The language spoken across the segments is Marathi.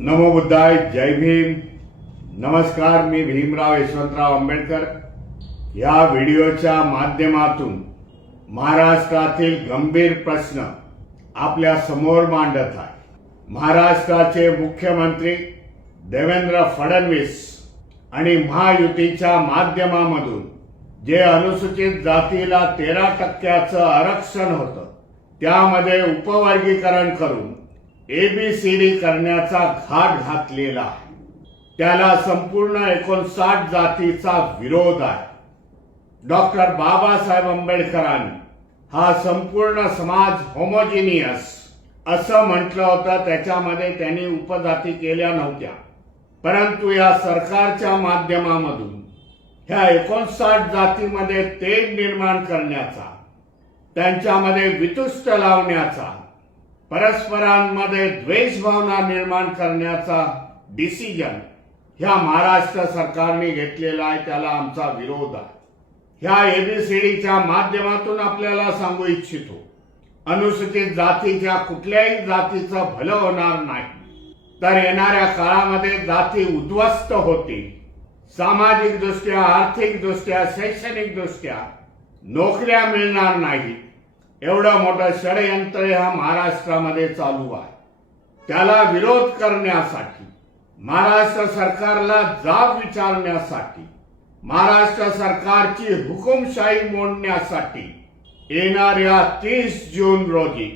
नमो बुद्धाय, जय भीम. नमस्कार. मी भीमराव यशवंतराव आंबेडकर या व्हिडिओच्या माध्यमातून महाराष्ट्रातील गंभीर प्रश्न आपल्या समोर मांडत आहे. महाराष्ट्राचे मुख्यमंत्री देवेंद्र फडणवीस आणि महायुतीच्या माध्यमामधून जे अनुसूचित जातीला 13% आरक्षण होतं त्यामध्ये उपवर्गीकरण करून एबीसीडी करण्याचा घाट घातलेला आहे. त्याला संपूर्ण 59 जातीचा विरोध आहे. डॉक्टर बाबासाहेब आंबेडकरांनी हा संपूर्ण समाज होमोजिनियस असं म्हटलं होतं. त्याच्यामध्ये त्यांनी उपजाती केल्या नव्हत्या, परंतु या सरकारच्या माध्यमामधून ह्या 59 जातीमध्ये तेढ निर्माण करण्याचा, त्यांच्यामध्ये वितुष्ट लावण्याचा, परस्परांमध्ये द्वेष भावना निर्माण करण्याचा डिसिजन ह्या महाराष्ट्र सरकारने घेतलेला आहे. त्याला आमचा विरोध आहे. ह्या एबीसीडीच्या माध्यमातून आपल्याला सांगू इच्छितो, अनुसूचित जातीच्या कुठल्याही जातीचं भलं होणार नाही, तर येणाऱ्या काळामध्ये जाती उद्ध्वस्त होतील. सामाजिक दृष्ट्या, आर्थिक दृष्ट्या, शैक्षणिक दृष्ट्या नोकऱ्या मिळणार नाही. एवढं मोठं षडयंत्र ह्या महाराष्ट्रामध्ये चालू आहे. त्याला विरोध करण्यासाठी, महाराष्ट्र सरकारला जाब विचारण्यासाठी, महाराष्ट्र सरकारची हुकुमशाही मोडण्यासाठी येणाऱ्या 30 जून रोजी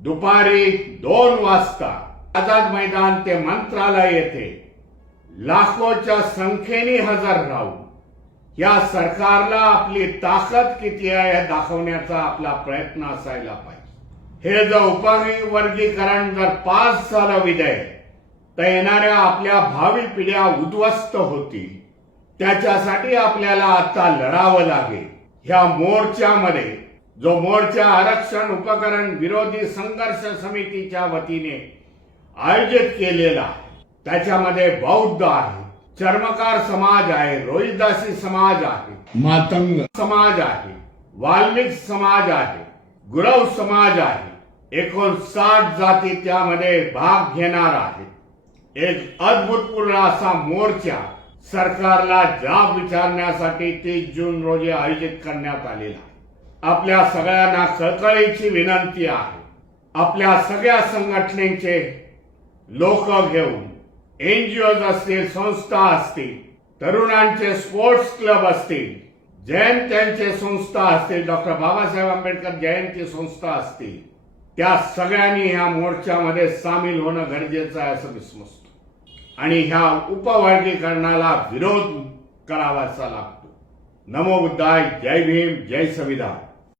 दुपारी 2 वाजता आझाद मैदान ते मंत्रालय येथे लाखोच्या संख्येने हजर राहून या सरकारला आपली ताकद किती आहे हे दाखवण्याचा आपला प्रयत्न असायला पाहिजे. हे जर उपवर्गीकरण जर पास झालं विधेयक, तर येणाऱ्या आपल्या भावी पिढ्या उद्ध्वस्त होतील. त्याच्यासाठी आपल्याला आता लढावं लागेल. ह्या मोर्चामध्ये जो मोर्चा आरक्षण उपकरण विरोधी संघर्ष समितीच्या वतीने आयोजित केलेला आहे, त्याच्यामध्ये बौद्ध आहे, चर्मकार समाज आहे, रोहिदासी समाज आहे, मातंग समाज आहे, वाल्मिक समाज आहे, गुरव समाज आहे. 59 जाती त्यामध्ये भाग घेणार आहेत. एक अद्भुतपूर्ण असा मोर्चा सरकारला जाब विचारण्यासाठी 30 जून रोजी आयोजित करण्यात आलेला आहे. आपल्या सगळ्यांना कळकळीची विनंती आहे, आपल्या सगळ्या संघटनेचे लोक घेऊन, एनजीओज असतील, संस्था असतील, तरुणांचे स्पोर्ट्स क्लब असतील, जयंत्यांचे संस्था असतील, डॉक्टर बाबासाहेब आंबेडकर जयंती संस्था असतील, त्या सगळ्यांनी ह्या मोर्चामध्ये सामील होणं गरजेचं आहे असं मी समजतो. आणि ह्या उपवर्गीकरणाला विरोध करावासा लागतो. नमो बुद्धाय, जय भीम, जय संविधान.